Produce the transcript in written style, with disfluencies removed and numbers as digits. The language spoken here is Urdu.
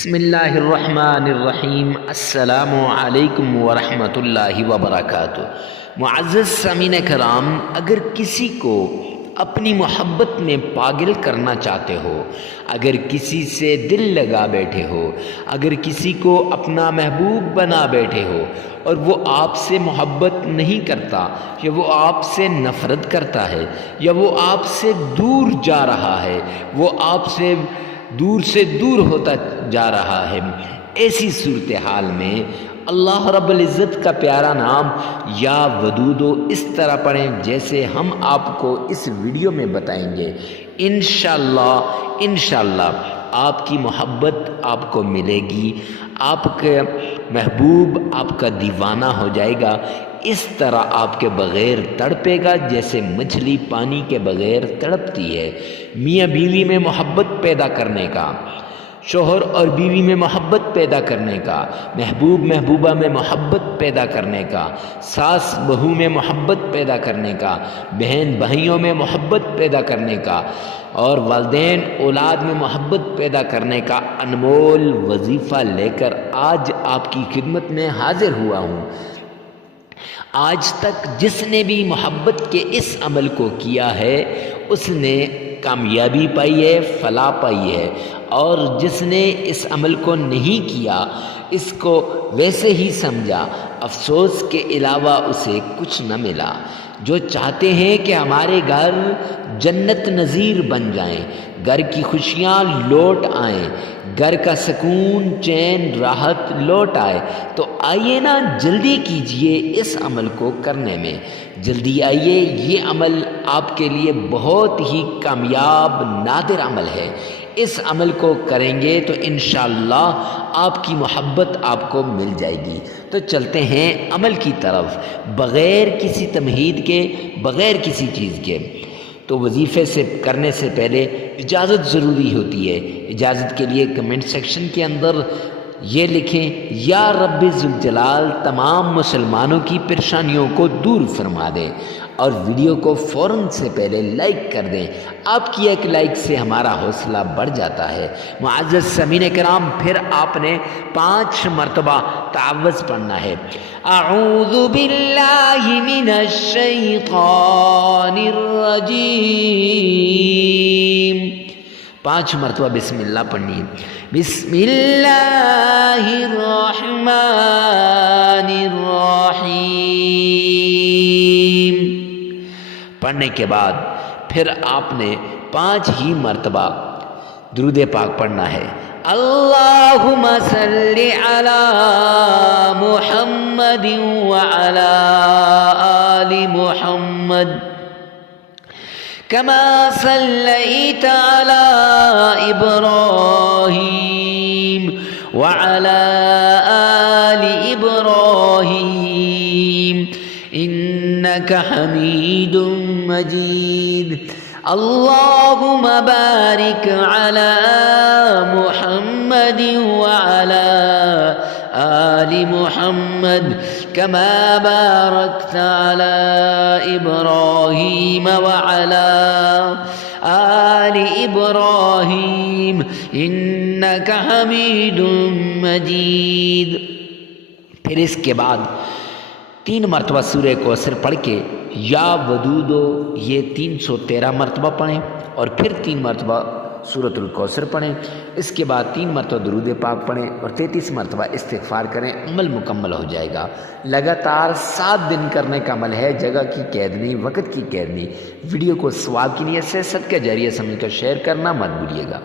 بسم اللہ الرحمن الرحیم۔ السلام علیکم ورحمۃ اللہ وبرکاتہ۔ معزز سامعین کرام، اگر کسی کو اپنی محبت میں پاگل کرنا چاہتے ہو، اگر کسی سے دل لگا بیٹھے ہو، اگر کسی کو اپنا محبوب بنا بیٹھے ہو اور وہ آپ سے محبت نہیں کرتا، یا وہ آپ سے نفرت کرتا ہے، یا وہ آپ سے دور جا رہا ہے، وہ آپ سے دور ہوتا جا رہا ہے، ایسی صورتحال میں اللہ رب العزت کا پیارا نام یا ودودو اس طرح پڑھیں جیسے ہم آپ کو اس ویڈیو میں بتائیں گے۔ انشاءاللہ آپ کی محبت آپ کو ملے گی، آپ کے محبوب آپ کا دیوانہ ہو جائے گا، اس طرح آپ کے بغیر تڑپے گا جیسے مچھلی پانی کے بغیر تڑپتی ہے۔ میاں بیوی میں محبت پیدا کرنے کا، شوہر اور بیوی میں محبت پیدا کرنے کا، محبوب محبوبہ میں محبت پیدا کرنے کا، ساس بہو میں محبت پیدا کرنے کا، بہن بھائیوں میں محبت پیدا کرنے کا، اور والدین اولاد میں محبت پیدا کرنے کا انمول وظیفہ لے کر آج آپ کی خدمت میں حاضر ہوا ہوں۔ آج تک جس نے بھی محبت کے اس عمل کو کیا ہے اس نے کامیابی پائی ہے، فلاح پائی ہے، اور جس نے اس عمل کو نہیں کیا، اس کو ویسے ہی سمجھا، افسوس کے علاوہ اسے کچھ نہ ملا۔ جو چاہتے ہیں کہ ہمارے گھر جنت نظیر بن جائیں، گھر کی خوشیاں لوٹ آئیں، گھر کا سکون چین راحت لوٹ آئے، تو آئیے نا، جلدی کیجئے اس عمل کو کرنے میں، جلدی آئیے۔ یہ عمل آپ کے لیے بہت ہی کامیاب نادر عمل ہے۔ اس عمل کو کریں گے تو انشاءاللہ آپ کی محبت آپ کو مل جائے گی۔ تو چلتے ہیں عمل کی طرف، بغیر کسی تمہید کے، بغیر کسی چیز کے۔ تو وظیفے سے کرنے سے پہلے اجازت ضروری ہوتی ہے۔ اجازت کے لیے کمنٹ سیکشن کے اندر یہ لکھیں، یا رب ذوالجلال تمام مسلمانوں کی پریشانیوں کو دور فرما دے، اور ویڈیو کو فوراً سے پہلے لائک کر دیں۔ آپ کی ایک لائک سے ہمارا حوصلہ بڑھ جاتا ہے۔ معزز سامعین کرام، پھر آپ نے 5 مرتبہ تعوذ پڑھنا ہے۔ اعوذ باللہ من الشیطان الرجیم، 5 مرتبہ بسم اللہ پڑھنی ہے۔ بسم اللہ الرحمن الرحیم پڑھنے کے بعد پھر آپ نے 5 ہی مرتبہ درود پاک پڑھنا ہے۔ اللہم صلی علی محمد وعلی آل محمد کما صلیت علی ابراہیم وعلی آل ابراہیم انک حمید مجید۔ اللہم بارک علی محمد وعلی آل محمد کما بارکت علی ابراہیم وعلی آل ابراہیم انک حمید مجید۔ پھر اس کے بعد 3 مرتبہ سورہ کوثر پڑھ کے یا ودودو یہ 313 مرتبہ پڑھیں، اور پھر 3 مرتبہ سورۃ الکوثر پڑھیں۔ اس کے بعد 3 مرتبہ درود پاک پڑھیں اور 33 مرتبہ استغفار کریں، عمل مکمل ہو جائے گا۔ لگاتار 7 دن کرنے کا عمل ہے، جگہ کی قید نہیں، وقت کی قید نہیں۔ ویڈیو کو ثواب کی نیت سے صدقہ جاریہ سمجھ کر شیئر کرنا مت بھولیے گا۔